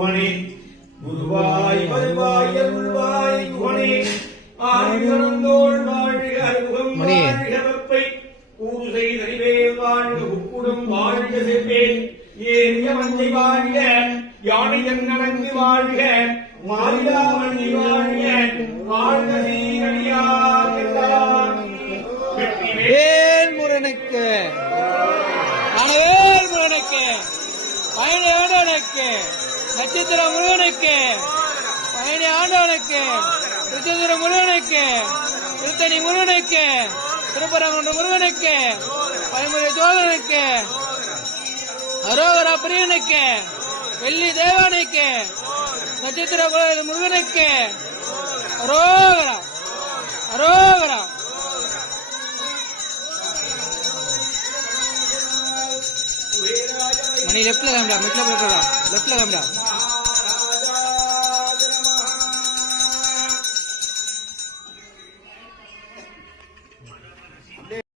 குகனே குருவாய் வருவாய் அருள்வாய் குகனே ஆயுதந்தோள் வாழ்க அருகம் வாழ்க வெப்பை கூறுசை தறிவேல் வாழ்க உப்புடும் வாழ்க செப்பேன் ஏறிய மஞ்சை வாழ்க யானை எண்ணி வாழ்க மாறியா மண்ணி வாழ்க வாழ்க சீரடியார் வேல் முருகனுக்கு வேல் முருகனுக்கு பழனி ஆண்டவனுக்கு நட்சத்திர முருகனுக்கு பழனி ஆண்டவனுக்கு திருச்செந்தூர முருகனுக்கு திருத்தணி முருகனுக்கு திருப்பரங்குன்ற முருகனுக்கு பழமுறை ஜோதனுக்கு அரோகரா பிரியனுக்கு வெள்ளி தேவனுக்கு நட்சத்திர முருகனுக்கு அரோகரா அரோகரா மணி லெஃப்ட்ல காமிடா மிட்ல போட்டுடா லெஃப்ட்ல காமிடா